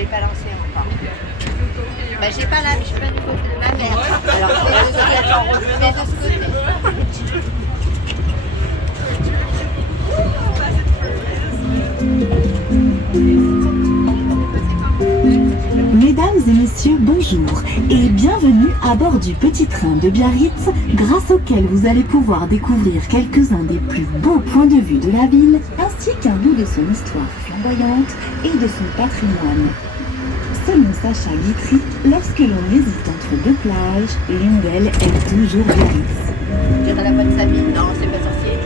l'ai pas lancé encore. Bah, j'ai pas là, je suis pas du côté de ma mère. Alors, je vais de ce côté. Mesdames et messieurs, bonjour et bienvenue à bord du petit train de Biarritz, grâce auquel vous allez pouvoir découvrir quelques-uns des plus beaux points de vue de la ville, ainsi qu'un bout de son histoire flamboyante et de son patrimoine. Selon Sacha Guitry, lorsque l'on hésite entre deux plages, l'une d'elles est toujours Biarritz. Je dirais la bonne Sabine, non, c'est pas sorcier.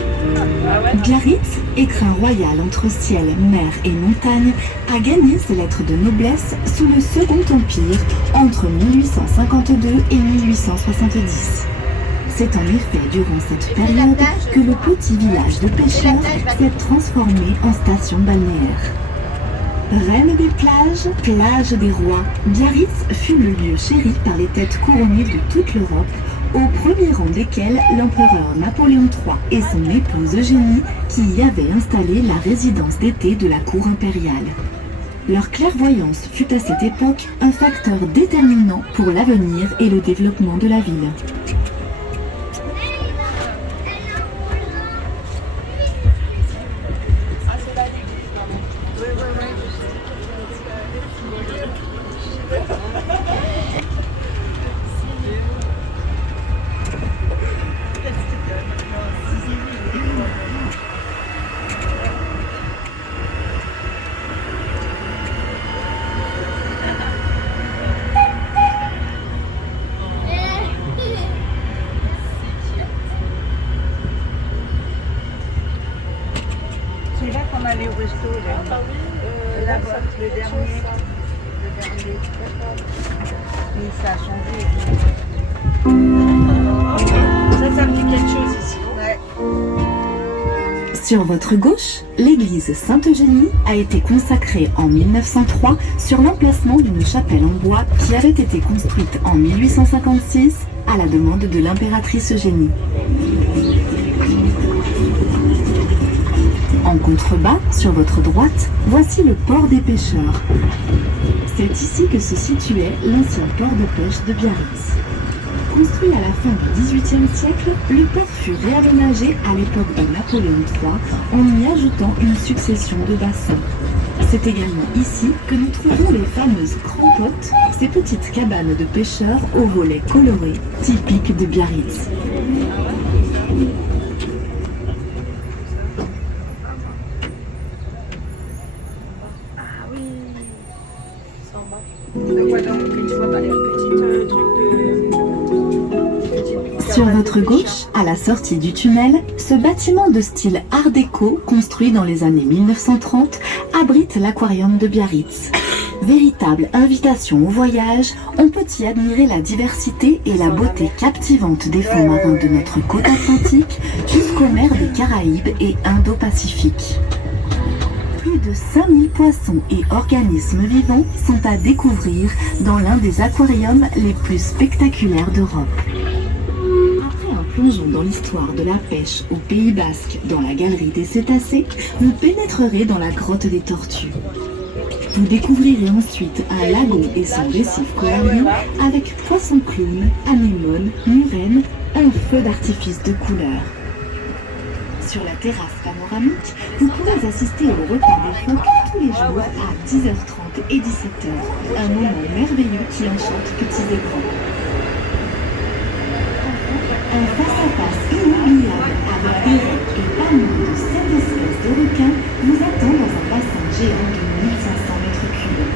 Ah ouais. Biarritz, écrin royal entre ciel, mer et montagne, a gagné ses lettres de noblesse sous le Second Empire entre 1852 et 1870. C'est en effet durant cette période que le petit village de pêcheurs s'est transformé en station balnéaire. Reine des plages, plage des rois, Biarritz fut le lieu chéri par les têtes couronnées de toute l'Europe, au premier rang desquels l'empereur Napoléon III et son épouse Eugénie, qui y avaient installé la résidence d'été de la cour impériale. Leur clairvoyance fut à cette époque un facteur déterminant pour l'avenir et le développement de la ville. C'est là qu'on allait au resto, là-bas, le dernier. Mais ça a changé. Ça me dit quelque chose ici. Ouais. Sur votre gauche, l'église Sainte-Eugénie a été consacrée en 1903 sur l'emplacement d'une chapelle en bois qui avait été construite en 1856 à la demande de l'impératrice Eugénie. En contrebas, sur votre droite, voici le port des pêcheurs. C'est ici que se situait l'ancien port de pêche de Biarritz. Construit à la fin du XVIIIe siècle, le port fut réaménagé à l'époque de Napoléon III en y ajoutant une succession de bassins. C'est également ici que nous trouvons les fameuses crampottes, ces petites cabanes de pêcheurs aux volets colorés, typiques de Biarritz. Sur votre gauche, à la sortie du tunnel, ce bâtiment de style art déco, construit dans les années 1930, abrite l'aquarium de Biarritz. Véritable invitation au voyage, on peut y admirer la diversité et la beauté captivante des fonds marins de notre côte atlantique jusqu'aux mers des Caraïbes et Indo-Pacifique. Plus de 5000 poissons et organismes vivants sont à découvrir dans l'un des aquariums les plus spectaculaires d'Europe. Après un plongeon dans l'histoire de la pêche au Pays Basque dans la galerie des cétacés, vous pénétrerez dans la grotte des tortues. Vous découvrirez ensuite un lagon et son récif corallien avec poissons clowns, anémones, murènes, un feu d'artifice de couleurs. Sur la terrasse panoramique, vous pourrez assister au repas des phoques tous les jours à 10h30 et 17h. Un moment merveilleux qui enchante petits et grands. Un face-à-face inoubliable avec des recs et pas moins de 7 espèces de requins vous attend dans un bassin géant de 1500 mètres cubes.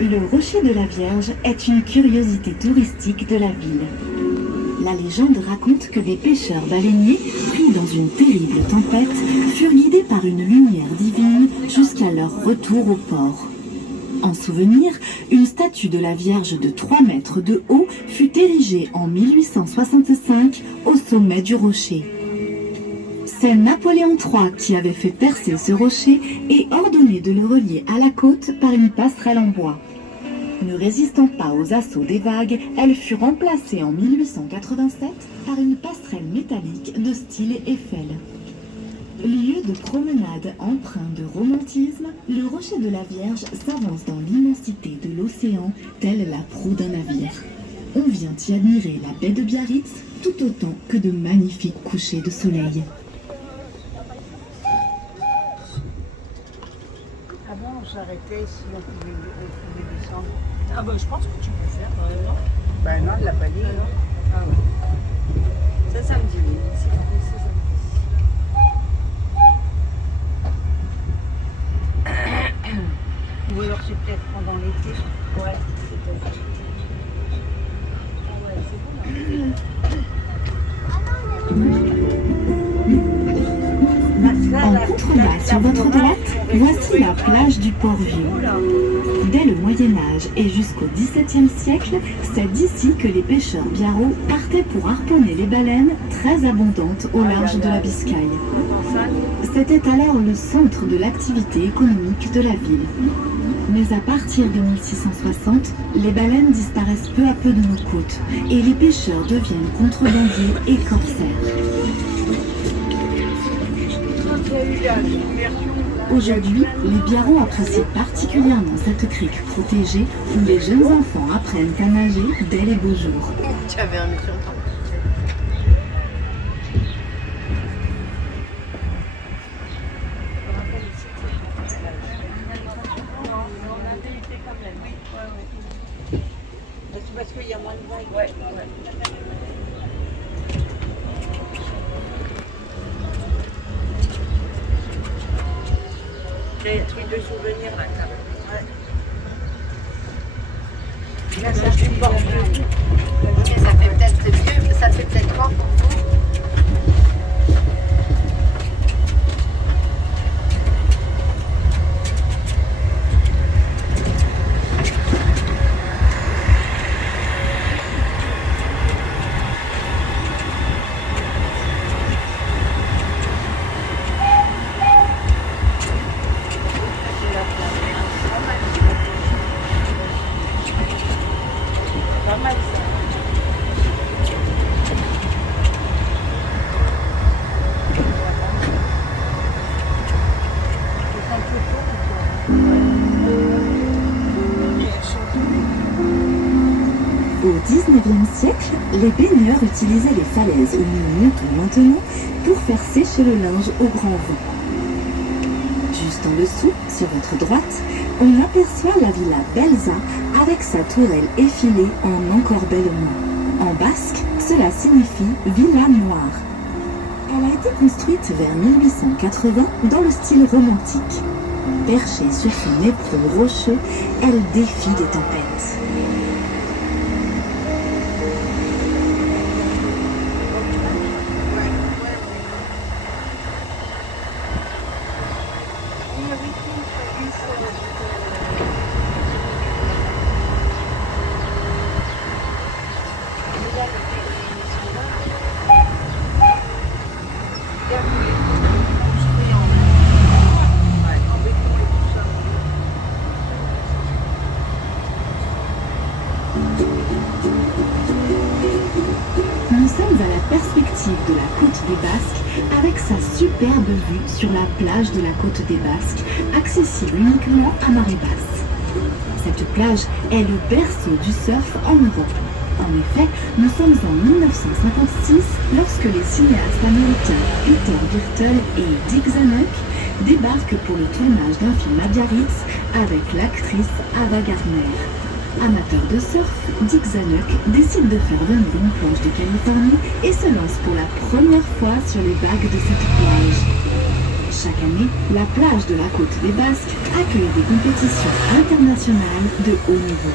Le rocher de la Vierge est une curiosité touristique de la ville. La légende raconte que des pêcheurs baleiniers, pris dans une terrible tempête, furent guidés par une lumière divine jusqu'à leur retour au port. En souvenir, une statue de la Vierge de 3 mètres de haut fut érigée en 1865 au sommet du rocher. C'est Napoléon III qui avait fait percer ce rocher et ordonné de le relier à la côte par une passerelle en bois. Ne résistant pas aux assauts des vagues, elle fut remplacée en 1887 par une passerelle métallique de style Eiffel. Lieu de promenade empreint de romantisme, le rocher de la Vierge s'avance dans l'immensité de l'océan, telle la proue d'un navire. On vient y admirer la baie de Biarritz, tout autant que de magnifiques couchers de soleil. Avant, on s'arrêtait si on pouvait descendre. Ah bah je pense que tu peux faire, non? Ben non, elle l'a pas dit. Ah ouais. Ça me dit oui. C'est ça me dit. Ou alors c'est peut-être pendant l'été. Ouais, c'est peut-être. Ah ouais, c'est bon là. En contrebas sur votre droite, voici la plage du Port-Vieux. Dès le Moyen-Âge et jusqu'au XVIIe siècle, c'est d'ici que les pêcheurs biarros partaient pour harponner les baleines très abondantes au large de la Biscaye. C'était alors le centre de l'activité économique de la ville. Mais à partir de 1660, les baleines disparaissent peu à peu de nos côtes et les pêcheurs deviennent contrebandiers et corsaires. Aujourd'hui, les biarros apprécient particulièrement cette crique protégée où les jeunes enfants apprennent à nager dès les beaux jours. Tu avais un mission temps. C'est parce qu'il y a moins de vagues. Ouais. J'ai un truc de souvenir là, quand même. Ouais. Là, ça fait pas vieux. Mais ça fait peut-être vieux, ça fait peut-être quoi pour vous? Pas mal ça. Au XIXe siècle, les baigneurs utilisaient les falaises où nous montons maintenant pour faire sécher le linge au grand vent. Juste en dessous, sur votre droite, on aperçoit la villa Belza avec sa tourelle effilée en encorbellement. En basque, cela signifie villa noire. Elle a été construite vers 1880 dans le style romantique. Perchée sur son éperon rocheux, elle défie des tempêtes. Nous sommes à la perspective de la côte des Basques avec sa superbe vue sur la plage de la côte des Basques, accessible uniquement à marée basse. Cette plage est le berceau du surf en Europe. En effet, nous sommes en 1956 lorsque les cinéastes américains Peter Birtle et Dick Zanuck débarquent pour le tournage d'un film à Biarritz avec l'actrice Ava Gardner. Amateur de surf, Dick Zanuck décide de faire venir une planche de Californie et se lance pour la première fois sur les vagues de cette plage. Chaque année, la plage de la côte des Basques accueille des compétitions internationales de haut niveau.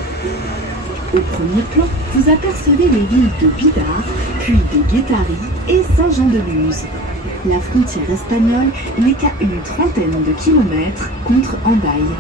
Au premier plan, vous apercevez les villes de Bidart, puis de Guétari et Saint-Jean-de-Luz. La frontière espagnole n'est qu'à une trentaine de kilomètres contre Hendaye.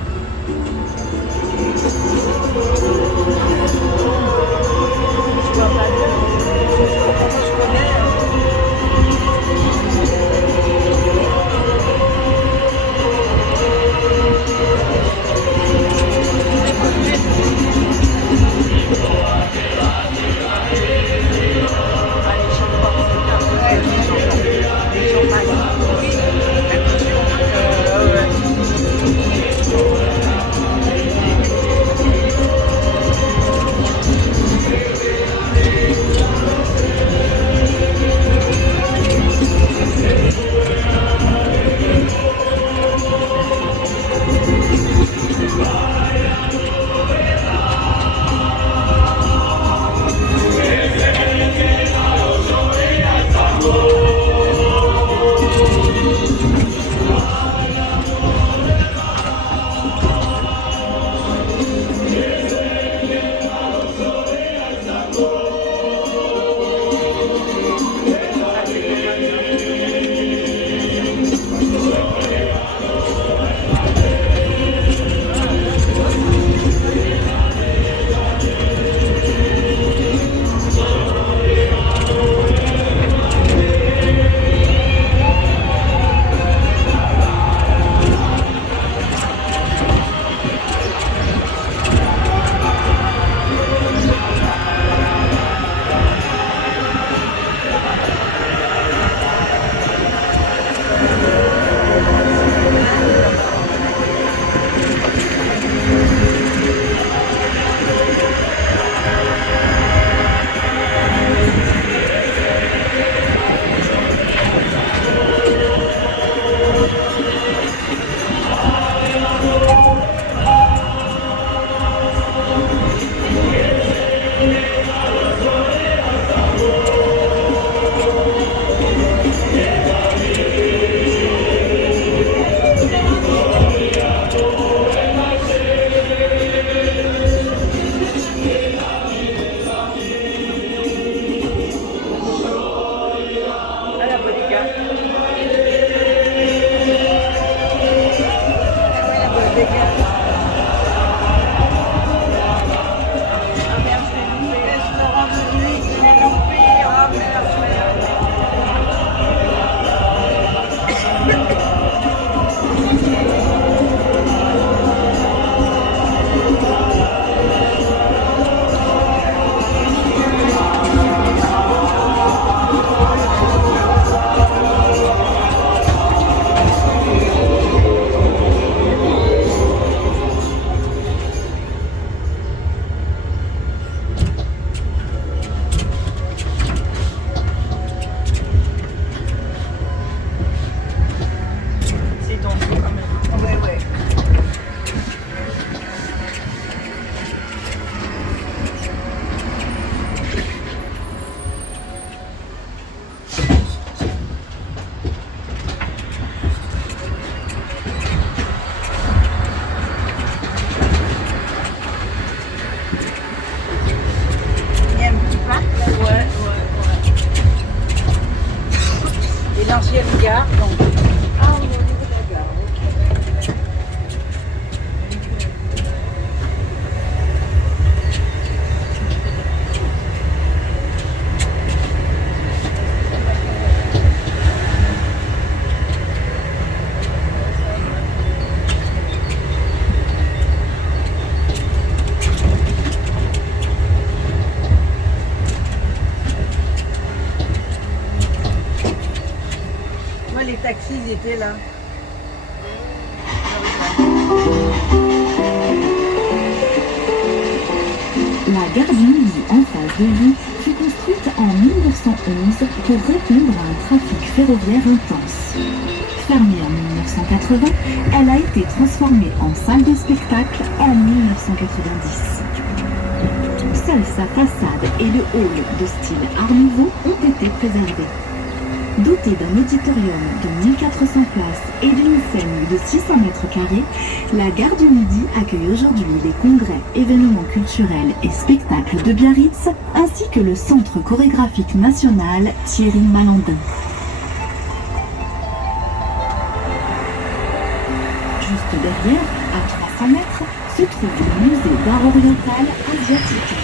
il était là. La gare du Midi en face de lui fut construite en 1911 pour répondre à un trafic ferroviaire intense. Fermée en 1980, elle a été transformée en salle de spectacle en 1990. Seule sa façade et le hall de style Art Nouveau ont été préservés. Dotée d'un auditorium de 1400 places et d'une scène de 600 mètres carrés, la gare du Midi accueille aujourd'hui les congrès, événements culturels et spectacles de Biarritz, ainsi que le Centre chorégraphique national Thierry Malandin. Juste derrière, à 300 mètres, se trouve le musée d'art oriental asiatique.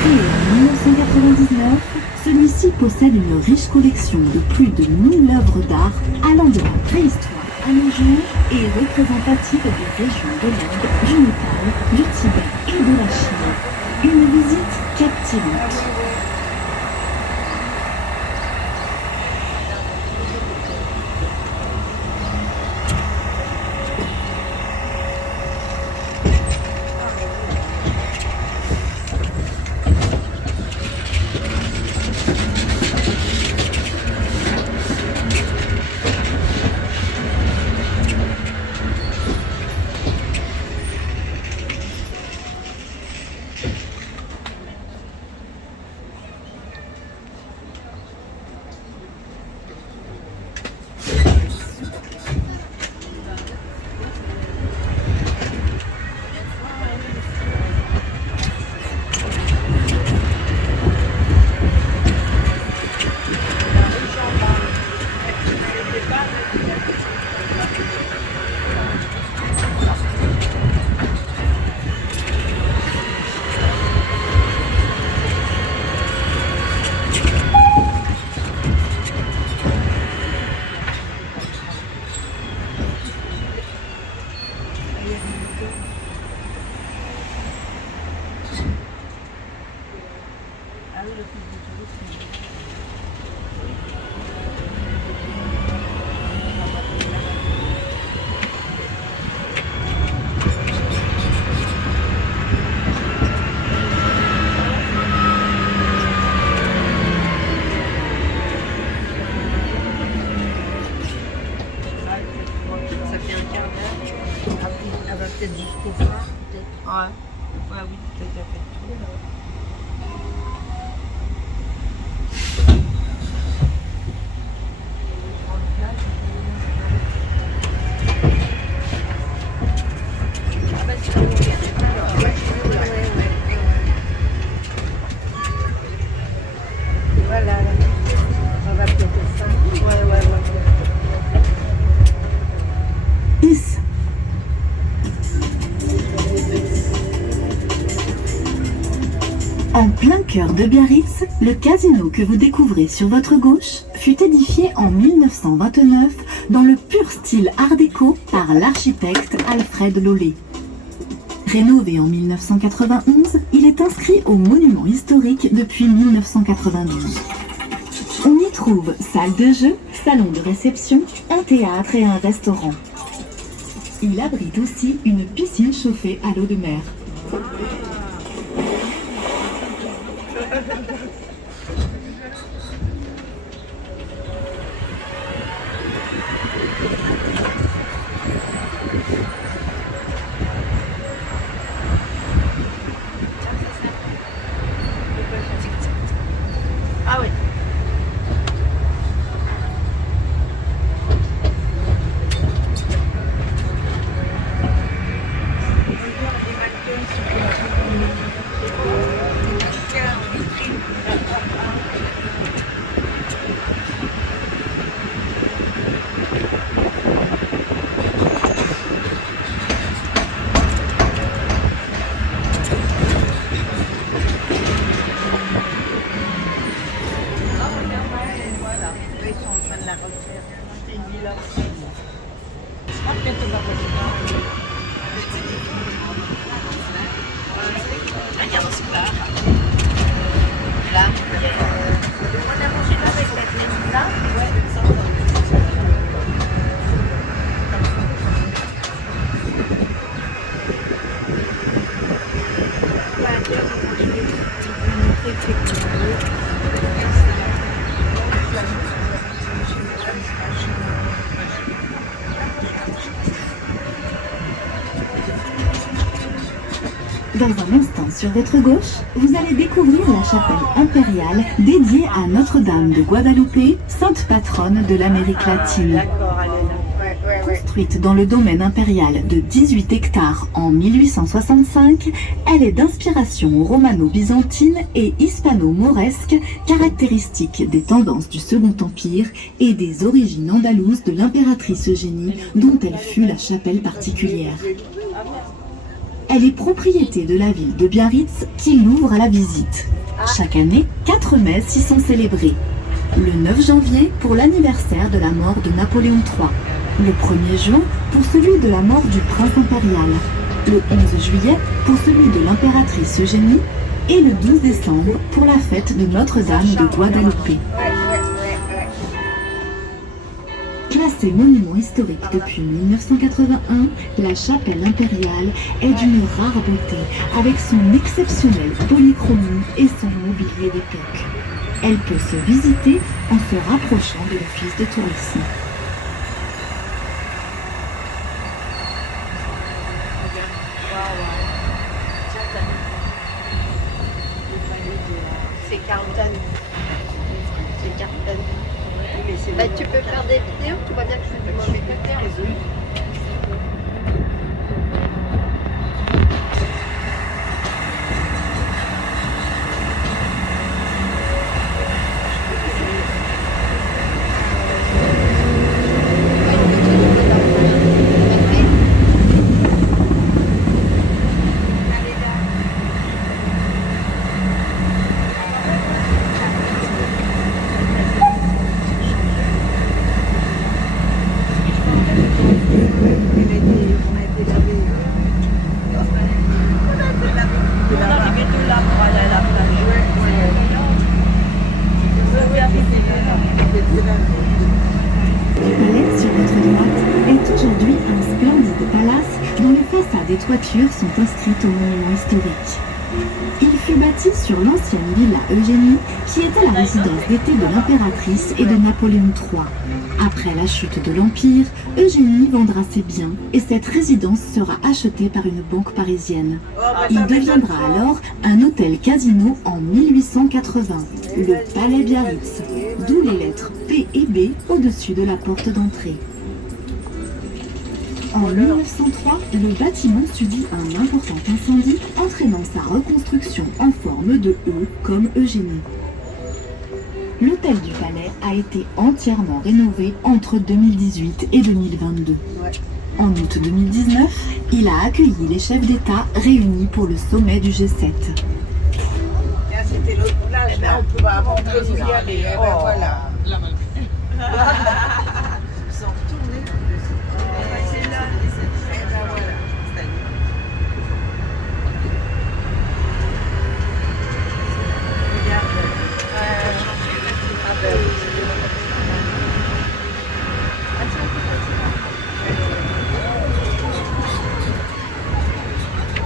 Créé en 1999, celui-ci possède une riche collection de plus de 1000 œuvres d'art allant de la préhistoire à nos jours et représentative des régions de l'Inde, du Népal, du Tibet et de la Chine. Une visite captivante. Peut-être jusqu'au phare, peut-être. Ouais, oui, peut-être à fait. Voilà, on va peut-être au phare. Ouais. Is. En plein cœur de Biarritz, le casino que vous découvrez sur votre gauche fut édifié en 1929 dans le pur style art déco par l'architecte Alfred Lollet. Rénové en 1991, il est inscrit au monument historique depuis 1992. On y trouve salle de jeu, salon de réception, un théâtre et un restaurant. Il abrite aussi une piscine chauffée à l'eau de mer. Ah oui. Dans un instant, sur votre gauche, vous allez découvrir la chapelle impériale dédiée à Notre-Dame de Guadalupe, sainte patronne de l'Amérique latine. D'accord, allez là. Construite dans le domaine impérial de 18 hectares en 1865, elle est d'inspiration romano-byzantine et hispano-mauresque, caractéristique des tendances du Second Empire et des origines andalouses de l'impératrice Eugénie, dont elle fut la chapelle particulière. Elle est propriété de la ville de Biarritz qui l'ouvre à la visite. Chaque année, 4 messes y sont célébrées. Le 9 janvier pour l'anniversaire de la mort de Napoléon III. Le 1er juin pour celui de la mort du prince impérial. Le 11 juillet pour celui de l'impératrice Eugénie. Et le 12 décembre pour la fête de Notre-Dame de Guadalupe. Classée monument historique depuis 1981, la chapelle impériale est d'une rare beauté, avec son exceptionnelle polychromie et son mobilier d'époque. Elle peut se visiter en se rapprochant de l'office de tourisme. C'est Carlton. C'est Carlton. Bah, tu peux faire des vidéos, tu vois bien que je suis du mauvais côté en zoom. Les toitures sont inscrites au monument historique. Il fut bâti sur l'ancienne villa Eugénie, qui était la résidence d'été de l'impératrice et de Napoléon III. Après la chute de l'Empire, Eugénie vendra ses biens et cette résidence sera achetée par une banque parisienne. Il deviendra alors un hôtel-casino en 1880, le Palais Biarritz, d'où les lettres P et B au-dessus de la porte d'entrée. En 1903, le bâtiment subit un important incendie, entraînant sa reconstruction en forme de E comme Eugénie. L'hôtel du Palais a été entièrement rénové entre 2018 et 2022. En août 2019, il a accueilli les chefs d'État réunis pour le sommet du G7. C'était l'autre plage, là. On peut y aller. Voilà. Sans retourner. C'est là. Voilà.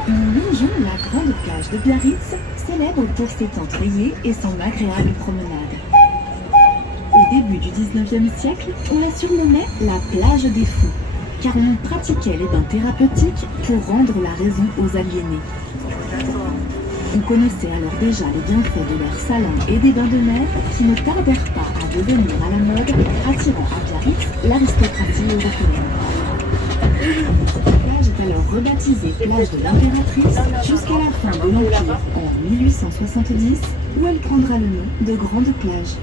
Nous longeons la grande plage de Biarritz, célèbre pour ses tentes rayées et son agréable promenade. Au début du 19e siècle, on la surnommait la plage des fous, car on pratiquait les bains thérapeutiques pour rendre la raison aux aliénés. On connaissait alors déjà les bienfaits de l'air salin et des bains de mer qui ne tardèrent pas à devenir à la mode, attirant à Biarritz l'aristocratie européenne. Cette plage est alors rebaptisée plage de l'impératrice jusqu'à la fin de l'Empire en 1870, où elle prendra le nom de Grande Plage.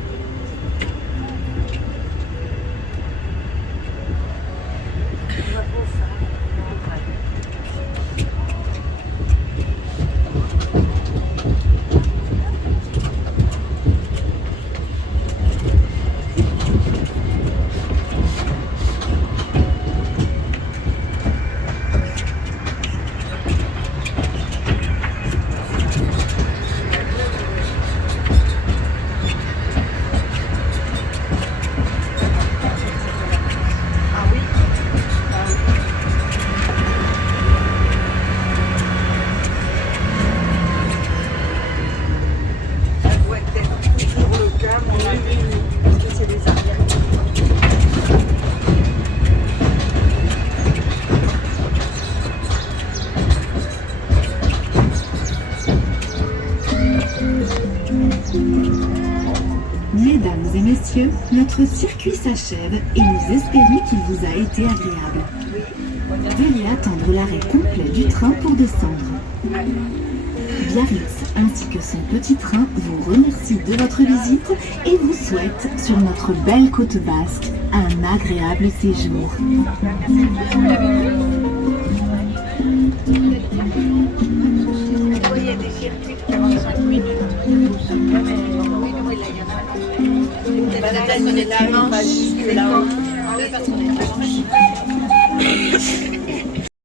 et messieurs, notre circuit s'achève et nous espérons qu'il vous a été agréable. Veuillez attendre l'arrêt complet du train pour descendre. Biarritz ainsi que son petit train vous remercie de votre visite et vous souhaite sur notre belle côte basque un agréable séjour. Il y a des circuits de 45 minutes. Peut-être que les dimanches,